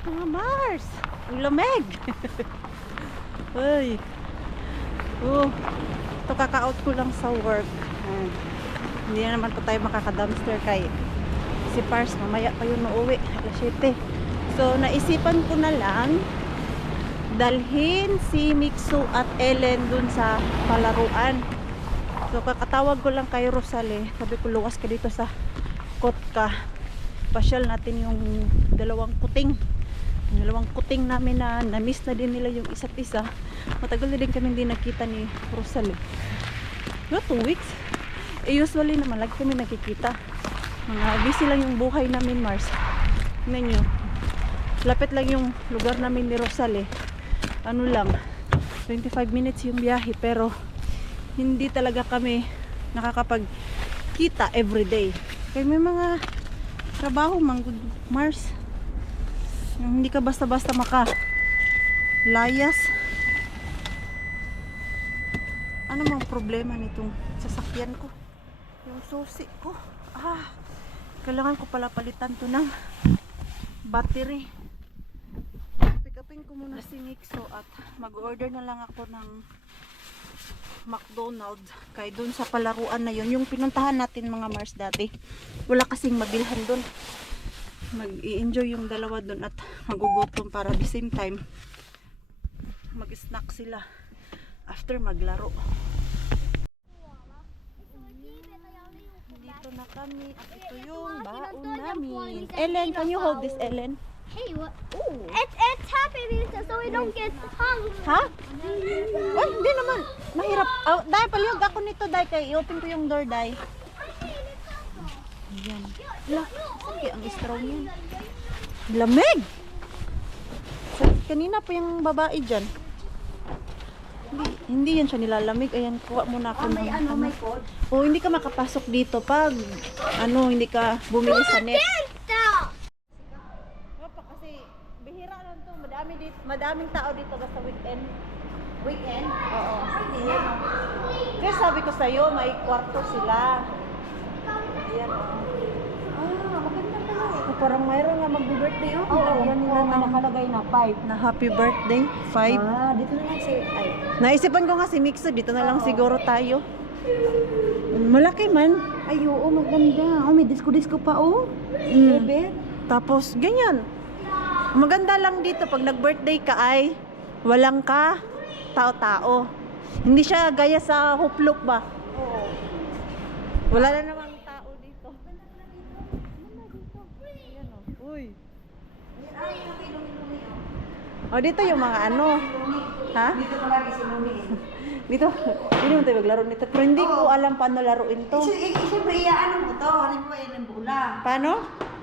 Mga Mars! Ang lamig! Ay! Oh, ito kaka-out ko lang sa work. Ayan. Hindi na naman po tayo makaka-dumpster kay si Pars. Mamaya pa yun mauwi. Alas 7. So, naisipan ko na lang dalhin si Mixo at Ellen dun sa palaruan. So, kakatawag ko lang kay Rosale. Sabi ko, luwas ka dito sa Kotka. Pasyal natin yung dalawang kuting namin na na-miss na din nila yung isa't isa. Matagal na din kami hindi nakita ni Rosale. No, 2 weeks. Usually naman, lagi kami nakikita. Mga busy lang yung buhay namin, Mars. Tingnan nyo. Lapit lang yung lugar namin ni Rosale. Ano lang, 25 minutes yung biyahe. Pero, hindi talaga kami nakakapagkita everyday. Kaya may mga trabaho, Mars. Hindi ka basta-basta layas. Ano mang problema nitong sasakyan ko? Yung susi ko. Kailangan ko pala palitan to ng battery. Pick upin ko muna si Mixo at mag-order na lang ako ng McDonald's. Kaya dun sa palaruan na yun, yung pinuntahan natin mga Mars dati, wala kasing mabilhan dun. Mag-i-enjoy yung dalawa dun at magugutom para the same time mag-snack sila after maglaro. Dito na kami at ito yung baon namin. Ellen, can you hold this, Ellen? Hey, what? Ooh. It's happy because so we don't get hung. Ha? Ay, hindi naman. Mahirap. Dahil palihog ako nito, dahil kay i-open ko yung door, dahil. Ayan. Wala. Sige, ang straw niyan. Lamig! Kanina pa yung babae dyan. Hindi yan siya nilalamig. Ayan, kuha muna ako ng May code? O, hindi ka makapasok dito pag hindi ka bumili sa net. Kasi bihira lang to. Madaming tao dito basta weekend. Weekend? Oo. Kaya sabi ko sa'yo, may kwarto sila. Ayan, Maganda pala eh. parang mayroon nga mag-birthday, oh. Oo, Yan nila na nakalagay na 5. na happy birthday, 5. Dito na lang si... Ay. Naisipan ko nga si Mixo, dito na lang siguro tayo. Malaki man. Ay, oo, maganda. May disco-disco pa, oh. Bebe. Tapos, ganyan. Maganda lang dito, pag nag-birthday ka ay walang ka tao-tao. Hindi siya gaya sa Huplok ba? Oo. Wala na namang tao dito. Ganda dito. Ayan, oh. Uy. Ay, lumi-lumi, oh. Oh, dito yung mga ano. Ha? Dito palagi si Lumi. Dito. Hindi mo tayo maglaro nito. Pero hindi ko alam paano laruin to. Siyempre, ano mo to? Halimbawa, yan ang bola. Paano?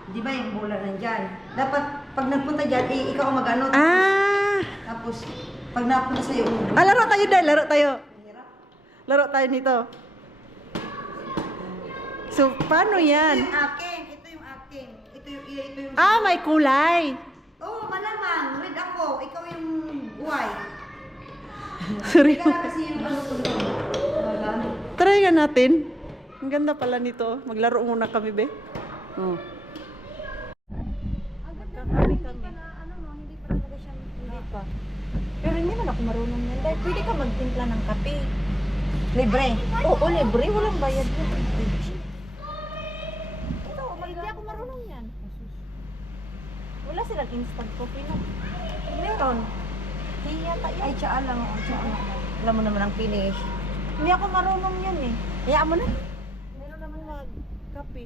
Di ba yung bola nandyan? Dapat, pag nagpunta dyan, ikaw ang mag-ano. Tapos, pag napunta sa'yo, Laro tayo dahil. Laro tayo. mahirap. Laro tayo nito. So, paano Ito yan? yung akin. Ito yung akin. Ito yung... May kulay. Oo, malamang. Red ako. Ikaw yung white. Seryo. Kaya kasi yung ano ko doon. Try nga natin. Ang ganda pala nito. Maglaro muna kami, be. Oh. Hindi pa talaga siya. Hindi pa. Pero hindi man ako marunong yan. Dahil pwede ka magtimpla ng kape. Libre. Oo, libre. Walang bayad yan. Ito, hindi ako marunong yan. Wala silang instant coffee, no? Meron. Hindi yata yan. Ay, tsaa lang. Tsaa lang. Alam mo naman ang finish. Hindi ako marunong yan eh. Hayaan mo na. Meron naman mag-kape.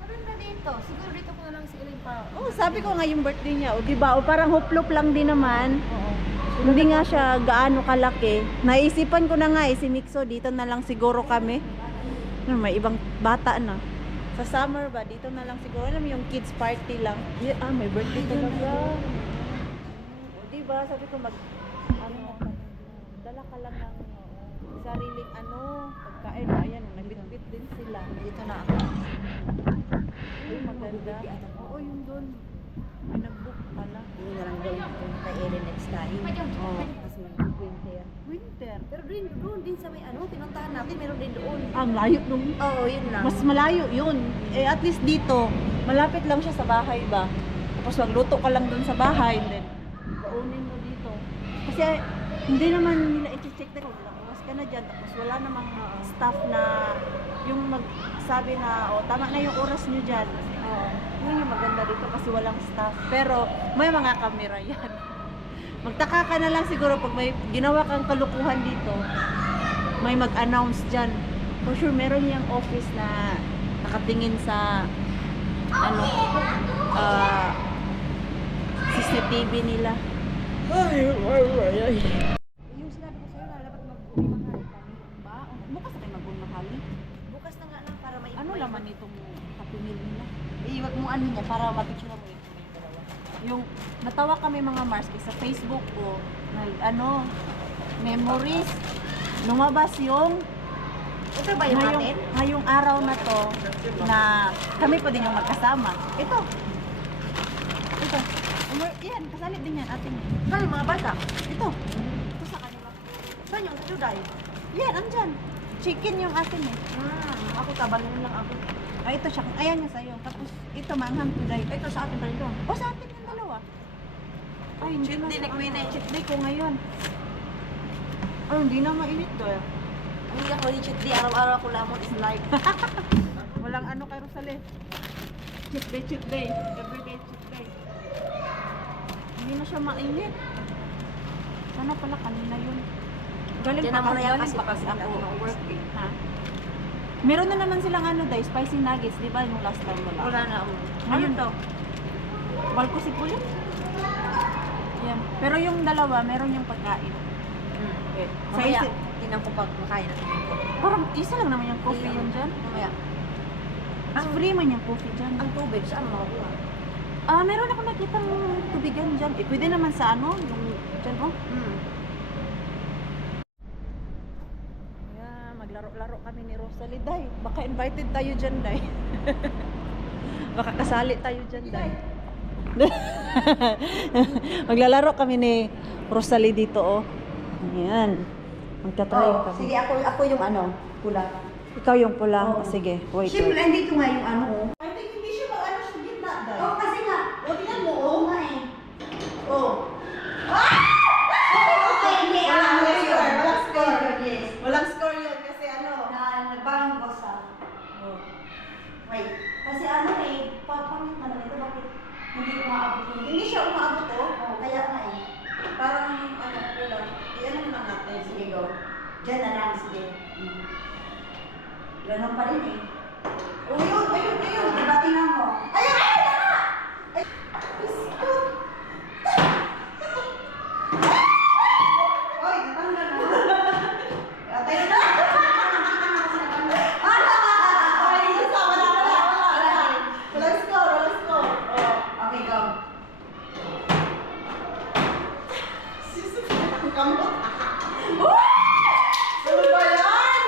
Maganda dito. Siguro dito ko na lang si Elaine para... Oo, sabi ko nga yung birthday niya. O, diba? O, parang huplop lang din naman. Hindi nga siya gaano kalaki. Naisipan ko na nga si Mixo, dito na lang siguro kami. May ibang bata na. Sa summer ba, dito na lang siguro. Alam mo yung kids party lang. May birthday talaga. O, diba? Sabi ko dala ka lang ng sariling pagkain. Ayan, nagbitbit din sila. Dito na ako. Uy, maganda. Oo, yung doon. May nag-book pala. Hindi na lang gawin ko kay Elaine next time. Oo. Kasi mag-winter. Winter. Pero doon din sa may pinuntahan natin, meron din doon. Ang layo nung Oo, yun lang. mas malayo yun. At least dito, malapit lang siya sa bahay ba? Tapos magluto ka lang dun sa bahay, and then baunin mo dito. Kasi hindi naman nila i-check na kung ilang oras ka na dyan, tapos wala namang staff na yung magsabi na, oh, tama na yung oras nyo dyan. Yun yung maganda dito kasi walang staff. Pero may mga kamera yan. Magtaka ka na lang siguro pag may ginawa kang kalukuhan dito, may mag-announce dyan. For sure, meron yung office na nakatingin sa ano, CCTV nila. Yung sinabi ko sa'yo na dapat mag-umahali kami. Ba? Bukas na kayo magbumahali. Bukas na nga lang para may Ano laman itong kapimil nila? Iwag mo ano niya para mapicture mo yung dalawa. Yung natawa kami mga Mars sa Facebook ko, ano, memories. Lumabas yung Ito ba yung atin? ngayong araw na to na kami pa din yung magkasama. Ito. Yan, kasali din yan, ating. Saan yung mga bata? Ito. Ito sa kanila. Saan yung tuday? Yan, andyan. Chicken yung atin eh. Ako tabalin lang ako. Ay, ito siya. Ayan niya sa'yo. Tapos, ito manghang today. Ito sa atin pa rin doon. O, sa atin yung dalawa. Ay, hindi Cheat na day sa ni Queen ano. eh. Cheat day ko ngayon. Ay, hindi na mainit to eh. Hindi ako yung cheat day. Araw-araw ako lamang is like. Walang ano kay Rosale. Cheat day, cheat day. Everyday cheat day. Hindi na siya mainit. Sana pala kanina yun. Galing Diyan na muna yan kasi pa pag ako work eh. Ha? Meron na naman silang ano dahil spicy nuggets, di ba? Yung last time wala. Wala na ako. Ngayon to. Balko si Pulit. Yan. Pero yung dalawa, meron yung pagkain. Okay. Mamaya, Sa tinan ko pag makain natin ko. parang isa lang naman yung coffee yun dyan. Mamaya. Ang free man yung coffee dyan. Ang tubig, saan makukuha? Meron ako nakitang tubigan dyan. Eh, pwede naman sa ano, yung dyan, oh. Yeah, maglaro-laro kami ni Rosalie, Day. Baka invited tayo dyan, Day. Baka kasali tayo dyan, Day. Maglalaro kami ni Rosalie dito, oh. Ayan. Magtatry kami. Sige, ako yung ano, pula. Ikaw yung pula. Oo. Sige, wait, Siyempre, wait. hindi ko nga yung ano. I think hindi siya mag-ano sa gitna, Day. Oo, kasi nga. O, tingnan mo, Oo oh. nga eh. Oh. Okay, hindi. Walang score, walang score. Yes. Walang score yun kasi ano. Na nagbangon ko sa... Oh. Wait. Kasi ano eh, pangit naman ito, bakit hindi ko maabot yung... Hindi siya umaabot, oh. Oo, kaya nga eh. Parang ano, kulang. Iyan naman lang natin. Sige, go. Diyan na lang, sige. Ganun pa rin eh. Oh, yun, ayun, ayun. Diba tingnan mo? Ayun, ayun na nga! Ay, biskot. Oy, natanggal mo. Tayo na! Ay, isa, wala. Walang score, walang score. Oh. Okay, go. Ang kamot. Ano ba yan?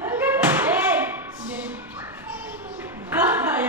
Ang ganda. Hey! Ay,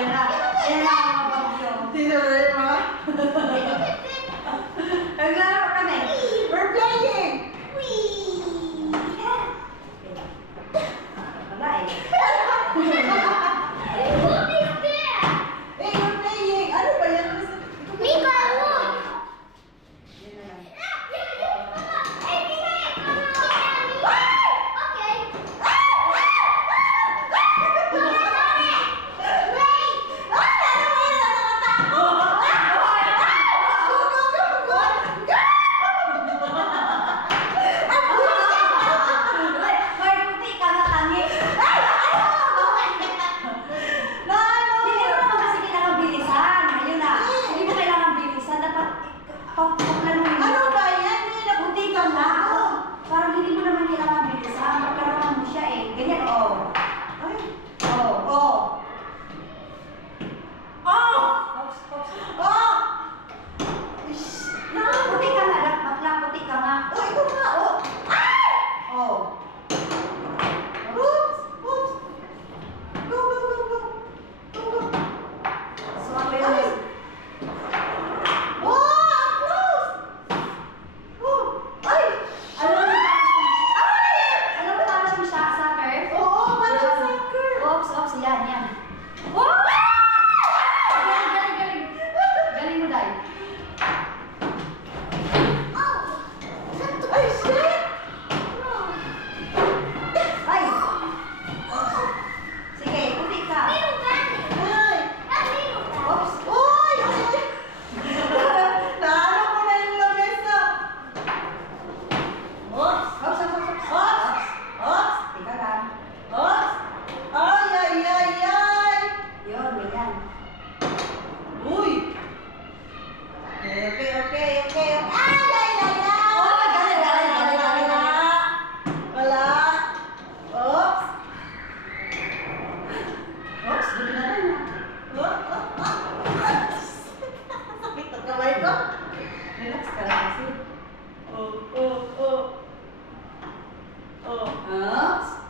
Oops.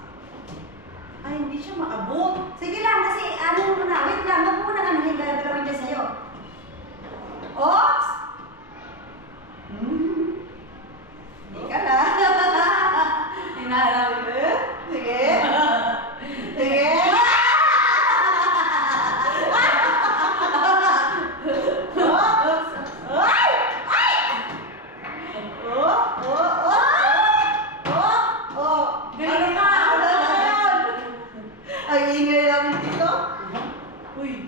Ay, hindi siya maabot. Sige lang, kasi ano muna, wait lang, wag mo muna ano yung gagawin dyan sa'yo. Oops! Hindi ka na. Hinaharap mo. Sige. Sige. Oops! Ay! Ay! Galing ka! Ay, ingay namin dito. Uy.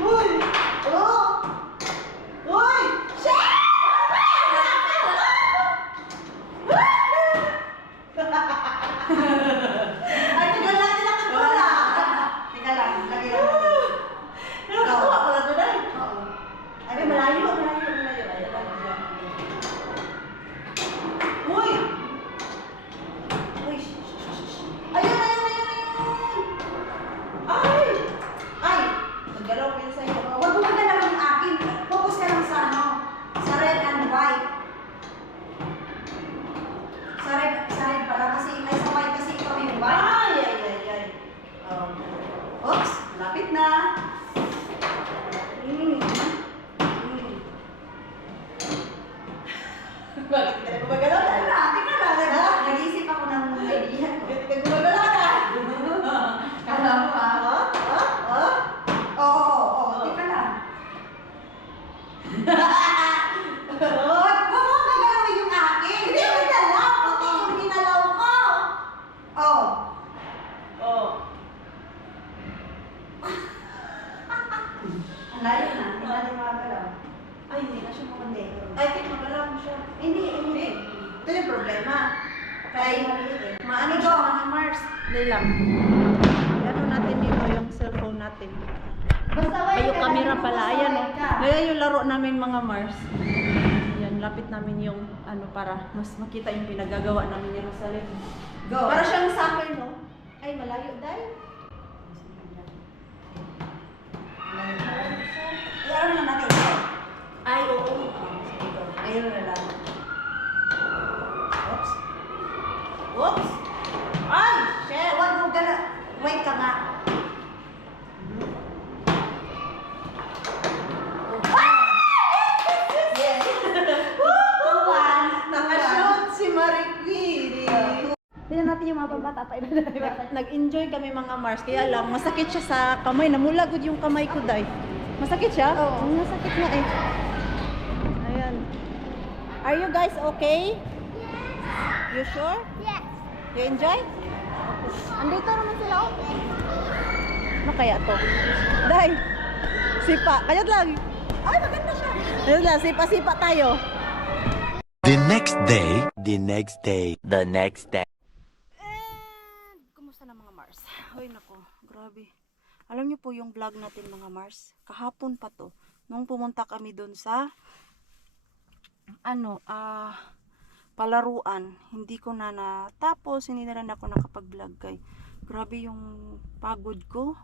Uy! Oh! Uy! Shit! Ay, tigal lang din ako tula. Teka lang, lagay lang natin. Nakakatawa pala doon ay. Oo. Ay, malayo. Uy! Uy! Ayun! Ay! Ay! Naggalaw ko yun sa'yo. Huwag mo magalaw yung akin. Focus ka lang sa ano? Sa red and white. Sa red pala kasi, ay sa white kasi ikaw yung white. Ay. Oops! Lapit na. Bakit ka na gumagalaw? Teka lang. Nag-iisip ako ng idea ko. Bakit ka gumagalaw na? Kala mo Oo. Teka lang. Huwag mo magalawin yung akin. Hindi ko ginalaw. Pati yung ginalaw ko. Oh. Ang layo na. Hindi natin makagalaw. Ay, hindi na siya mamandi. Ay, magalaw mo siya. Hindi. Ito yung problema. Kaya maano ko, mga Mars. Hindi lang. Ano natin dito yung cellphone natin. Basta Ay, yung ka camera lang, pala. basta Ayan o. white ka. Ngayon yung laro namin mga Mars. Ayan, lapit namin yung ano para mas makita yung pinagagawa namin ni Rosalie. Go. Para siyang soccer, no? Ay, malayo dahil. Ano na natin ito? Ay, oo. Ayun na lang. Oops. Oops! Ay! Shit! Huwag mo gala. Wait ka nga. Yes. 2-1. Nakashoot si Marie Curie. Tignan natin yung mga pambata pa. Nag-enjoy kami mga Mars. Kaya lang, masakit siya sa kamay. Namulagod yung kamay ko, day. Masakit siya? Oo. Masakit nga eh. Ayan. Are you guys okay? You sure? Yes. You enjoy? Andito naman sila, oh. Ano kaya to? Day, sipa. Kayat lang. Ay, maganda siya. Kayat lang, sipa-sipa tayo. The next day. Kumusta na mga Mars? Ay, nako. Grabe. Alam niyo po yung vlog natin mga Mars. Kahapon pa to. Nung pumunta kami doon sa palaruan. Hindi ko na natapos. Hindi na rin ako nakapag-vlog kay. Grabe yung pagod ko.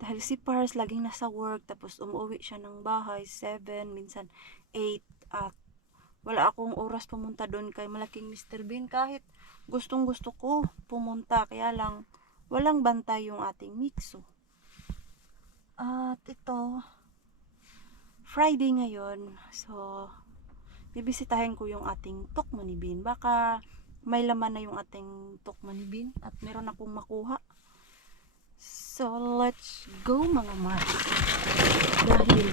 Dahil si Pars laging nasa work. Tapos umuwi siya ng bahay. 7, minsan 8. At wala akong oras pumunta doon kay malaking Mr. Bean. Kahit gustong gusto ko pumunta. Kaya lang walang bantay yung ating Mixo. At ito, Friday ngayon. So, bibisitahin ko yung ating Tokman ni Bean. Baka may laman na yung ating Tokman ni Bean. At meron akong makuha. So, let's go mga Mars. Dahil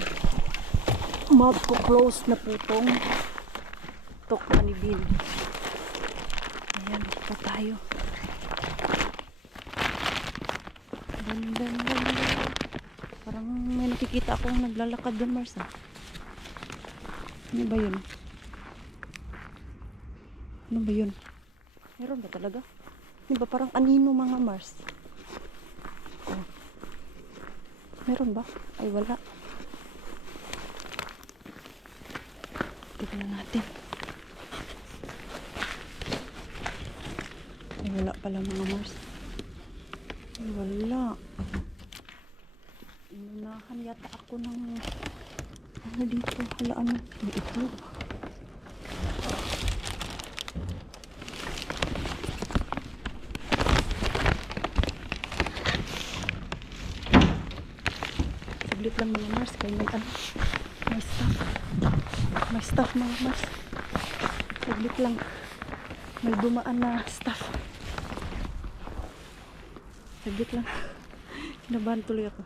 magpo-close na po itong Tokman ni Bean. Ayan, pa tayo. Ganda. Parang may nakikita akong naglalakad doon, Mars. Ano ba yun? Meron ba talaga? Ano ba parang anino mga Mars? Oh. Meron ba? Ay, wala. Tignan natin. Ay, wala pala mga Mars. Ay, wala. Ano na? Nakuhaan yata ako ng ano dito. Hala, ano? May itlog. Saglit lang mga Mars. Kaya may ano. May stuff. May stuff mga Mars. Saglit lang. May dumaan na stuff. Saglit lang. Kinabahan tuloy ako.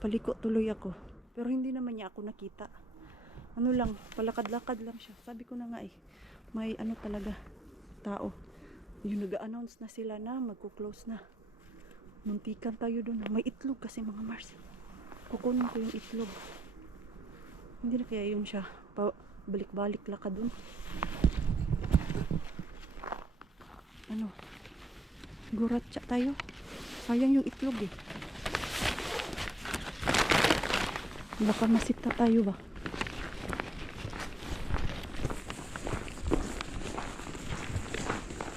Paliko tuloy ako. Pero hindi naman niya ako nakita. Ano lang, palakad-lakad lang siya. Sabi ko na nga eh, may ano talaga, tao. Yung nag-announce na sila na magko-close na. Muntikan tayo doon. May itlog kasi mga Mars. Kukunin ko yung itlog. Hindi na kaya yun siya. Balik-balik lakad doon. Ano? Guratsa tayo. Sayang yung itlog eh. Baka masita tayo ba?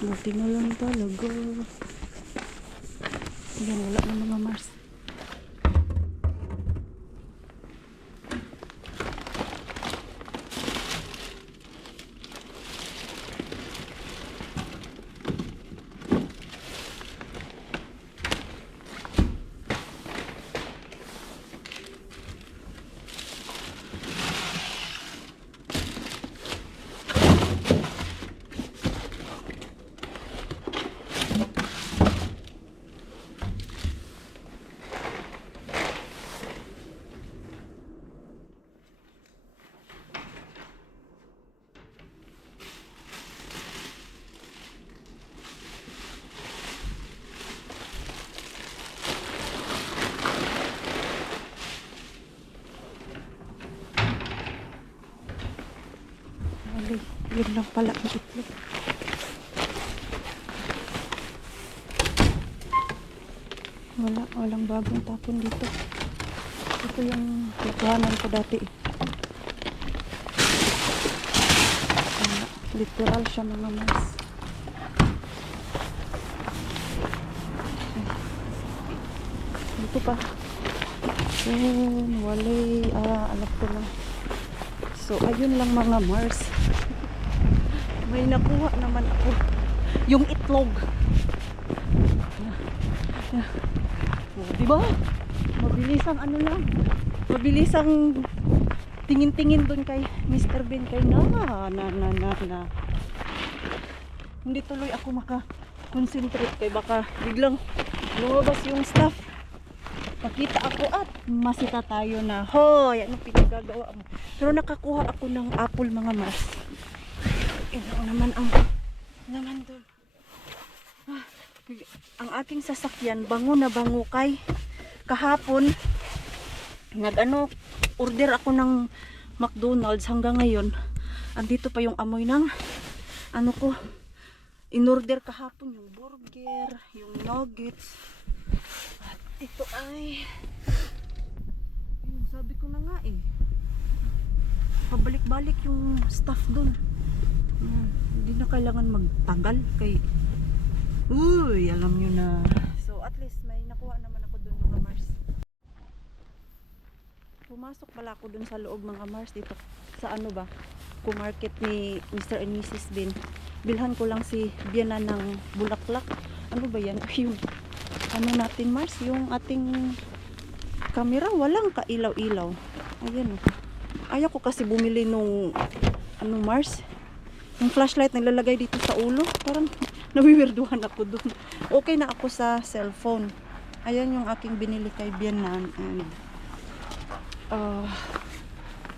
Buti na lang talaga. Yan, wala na mga Mars. Yun lang pala ang itlog. Walang bagong tapon dito. Ito yung likuhanan ko dati eh. Literal siya mga Mars. Dito pa. Yun, walay. Alam ko lang. So, ayun lang mga Mars. May nakuha naman ako. Yung itlog. Diba? Mabilisang ano lang. Mabilisang tingin-tingin dun kay Mr. Bean. Kay na. Hindi tuloy ako maka-concentrate. Kay baka biglang lumabas yung stuff. Nakita ako at masita tayo na. Hoy, ano pinagagawa mo? Pero nakakuha ako ng apple mga Mars. Ito naman ang naman doon. Ang aking sasakyan bango na bango kay kahapon order ako ng McDonald's hanggang ngayon. Andito pa yung amoy ng ko. In-order kahapon yung burger, yung nuggets. At ito ay sabi ko na nga eh. Pabalik-balik yung stuff doon. Hindi na kailangan magtagal kay alam nyo na. So at least may nakuha naman ako dun mga Mars. Pumasok pala ako dun sa loob mga Mars dito sa market ni Mr. and Mrs. Bean. Bilhan ko lang si Biana ng bulaklak. Ano ba yan? Yung natin Mars, yung ating camera walang kailaw-ilaw. Ayan. Ayaw ko kasi bumili nung Mars. Yung flashlight naglalagay dito sa ulo. Parang nawiwirduhan ako dun. Okay na ako sa cellphone. Ayan yung aking binili kay Bianan. And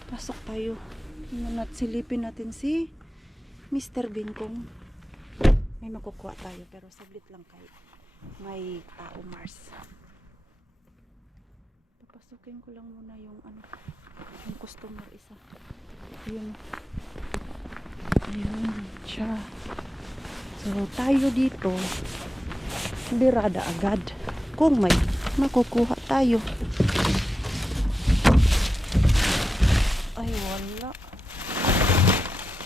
pasok tayo. Silipin natin si Mr. Bean kung may makukuha tayo. Pero saglit lang kayo. May tao Mars. Papasukin ko lang muna yung yung customer isa. Yun. Ayun siya. So tayo dito birada agad kung may makukuha tayo. Ay wala.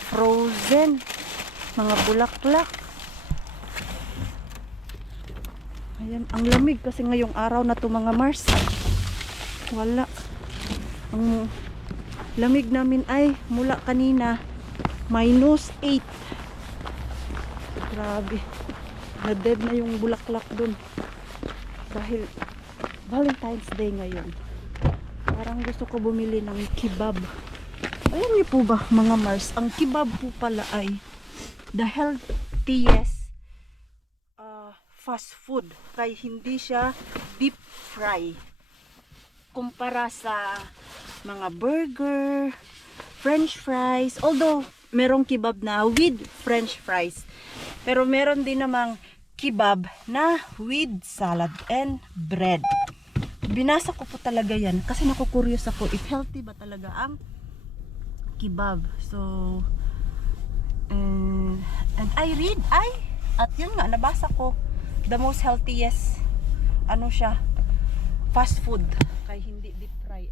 Frozen mga bulaklak. Ayan, ang lamig kasi ngayong araw na to mga Mars. Wala. Ang lamig namin ay mula kanina -8. Grabe. Na-dead na yung bulaklak dun. Dahil Valentine's Day ngayon. Parang gusto ko bumili ng kebab. Alam niyo po ba mga Mars, ang kebab po pala ay the healthiest fast food. Kaya hindi siya deep fry. Kumpara sa mga burger, french fries. Although, merong kebab na with french fries. Pero meron din namang kebab na with salad and bread. Binasa ko po talaga yan kasi nakukuryos ako if healthy ba talaga ang kebab. So, and I read, at yun nga, nabasa ko, the most healthiest, ano siya, fast food, kaya hindi deep fry.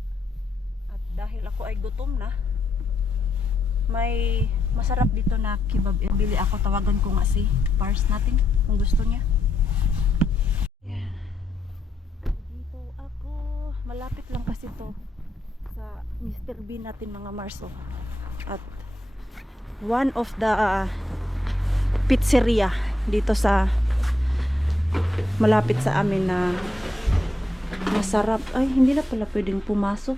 At dahil ako ay gutom na, may masarap dito na kebab. Bili ako, tawagan ko nga si Pars natin, kung gusto niya. Yeah. Dito ako, malapit lang kasi to sa Mr. Bean natin mga Marso. At one of the pizzeria dito sa malapit sa amin na masarap. Ay, hindi na pala pwedeng pumasok.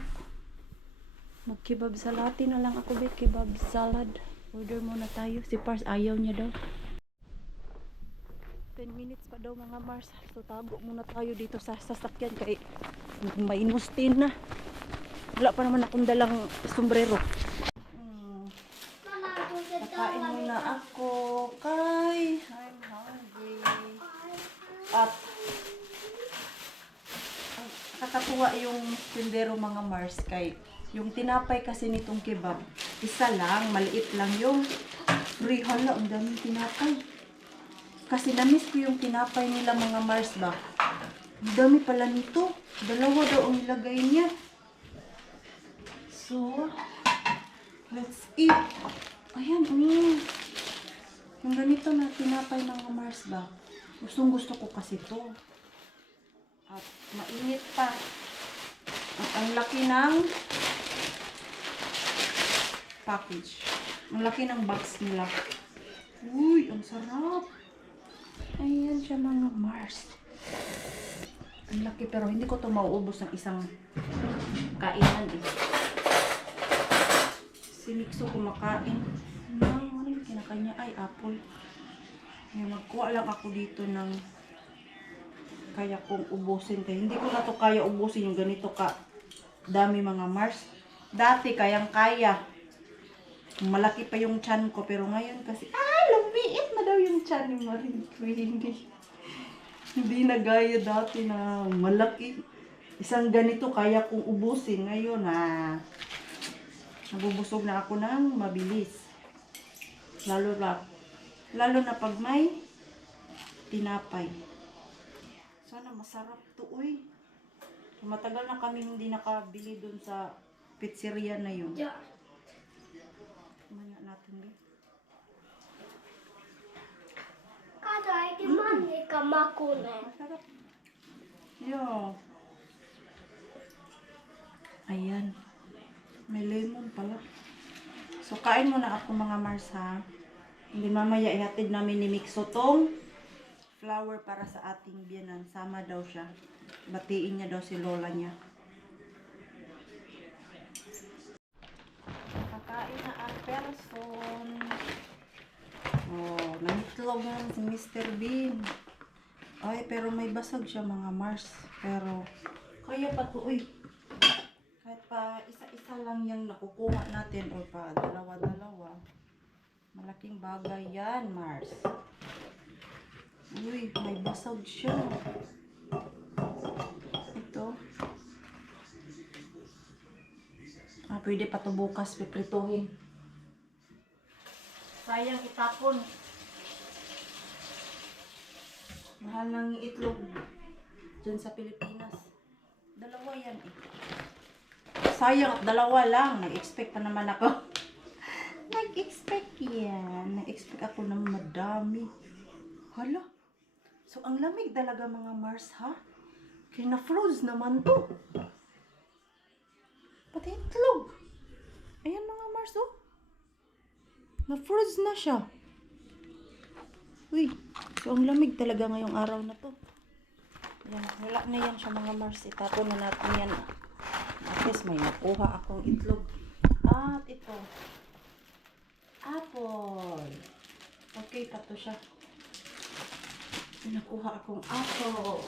Mag-kebab salati na lang ako, bet. Kebab salad. Order muna tayo. Si Pars ayaw niya daw. 10 minutes pa daw mga Mars. So tago muna tayo dito sa sasakyan kay mainos din na. Wala pa naman akong dalang sombrero. Kakain muna ako kay I'm hungry. At kakatuwa yung tindero mga Mars kay yung tinapay kasi nitong kebab isa lang, maliit lang yung free. Hala, ang daming tinapay kasi na-miss ko yung tinapay nila mga Mars ba. Ang dami pala nito, dalawa daw ang nilagay niya. So let's eat. Ayan, yung ganito na tinapay mga Mars ba. Gustong gusto ko kasi to. At mainit pa. At ang laki ng package. Ang laki ng box nila. Uy, ang sarap. Ayan siya mga Mars. Ang laki pero hindi ko to mauubos ng isang kainan eh. Si Mixo kumakain. Ano yung kinakanya? Ay, apple. Ngayon, magkuha lang ako dito ng kaya kong ubusin. Kaya hindi ko na to kaya ubusin yung ganito ka dami mga Mars. Dati kayang kaya. Malaki pa yung chan ko. Pero ngayon kasi, lumiit na daw yung chan ni Marie Queenie. Hindi na gaya dati na malaki. Isang ganito kaya kong ubusin. Ngayon nabubusog na ako ng mabilis. Lalo na pag may tinapay. Sana masarap to, uy. Matagal na kami hindi nakabili dun sa pizzeria na yun. Maya natin din. Kada, hindi man ka makunin. Masarap. Yo. Ayan. May lemon pala. So, kain muna ako mga Mars ha. Hindi mamaya ihatid namin ni Mixo tong flower para sa ating biyanan. Sama daw siya. Batiin niya daw si lola niya. Kakain na ang person. Oh, nangitlog na si Mr. Bean. Ay, pero may basag siya mga Mars. Pero, kaya pa to, uy. Kahit pa isa-isa lang yung nakukuha natin o pa dalawa-dalawa. Malaking bagay yan, Mars. Uy, may basag siya. Ito. Pwede pa ito bukas piprituhin. Sayang itapon. Mahal ng itlog dyan sa Pilipinas. Dalawa yan eh. Sayang at dalawa lang. Nag-expect pa naman ako. Nag-expect yan. Nag-expect ako ng madami. Hala. So, ang lamig talaga mga Mars, ha? Kaya na-froze naman to. Na-froze na siya. Uy, so ang lamig talaga ngayong araw na to. Ayan, wala na yan siya mga Mars. Itapon na natin yan. At least may nakuha akong itlog. At ito. Apple. Okay pa to siya. May nakuha akong apple.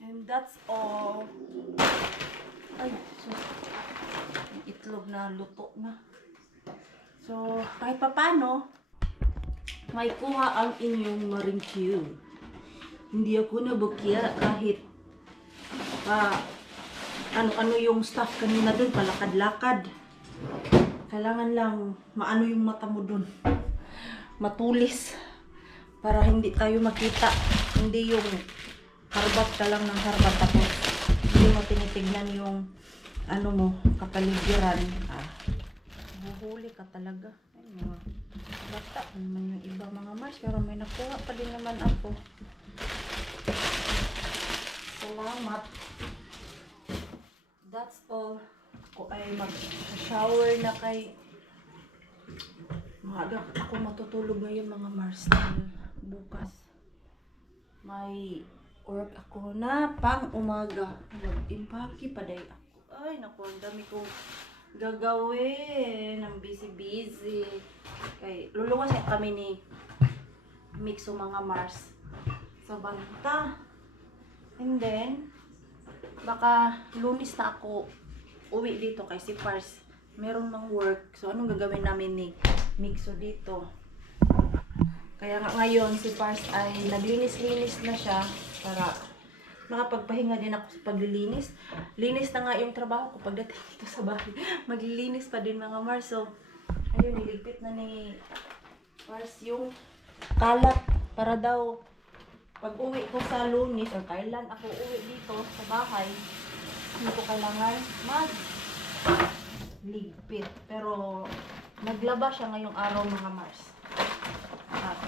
And that's all. Ay, so, yung itlog na luto na. So, kahit pa paano, may kuha ang inyong maringkyu. Hindi ako nabukya kahit ano-ano yung stuff kanina dun, palakad-lakad. Kailangan lang maano yung mata mo dun. Matulis. Para hindi tayo makita. Hindi yung harbat ka lang ng harbat tapos hindi mo tinitignan yung ano mo, kapaligiran. Buhuli ka talaga. Ay, mga bata naman yung iba mga Mars. Pero may nakuha pa din naman ako. Salamat. That's all. Ako ay mag-shower na kay maaga ako matutulog ngayon mga Mars. Bukas may work ako na pang umaga. Mag-impake pa day ako. Ay, naku, ang dami kong gagawin. Ang busy-busy. Kay, luluwas kami ni Mixo mga Mars sa banta. And then, baka Lunes na ako uwi dito kay si Pars. Meron mang work. So, anong gagawin namin ni Mixo dito? Kaya nga ngayon, si Pars ay naglinis-linis na siya para makapagpahinga din ako sa paglilinis. Linis na nga yung trabaho ko pagdating dito sa bahay. Maglilinis pa din mga Mars. So, ayun, niligpit na ni Pars yung kalat para daw pag uwi ko sa Lunes or kailan ako uwi dito sa bahay, hindi ko kailangan ligpit. Pero naglaba siya ngayong araw mga Mars. At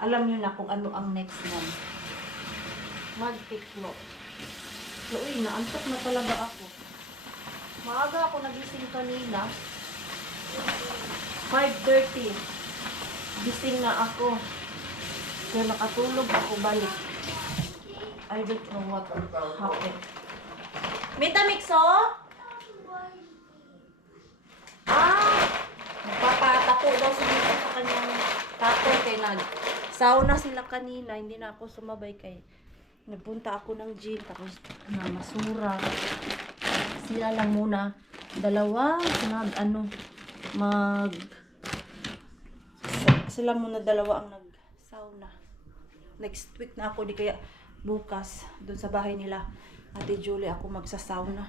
alam niyo na kung ano ang next month. Magtiklo. Uy, naantok na talaga ako. Maaga ako nagising kanina. 5:30. Gising na ako. Kaya nakatulog ako balik. I don't know what happened. Mita Mixo? Nagpapatapo daw si Mixo sa kanyang tatay kay sauna sila kanina. Hindi na ako sumabay kay nagpunta ako ng gym tapos na masura. Sila lang muna. Sila muna dalawa ang nag-sauna. Next week na ako, di kaya bukas doon sa bahay nila Ate Julie ako magsasauna.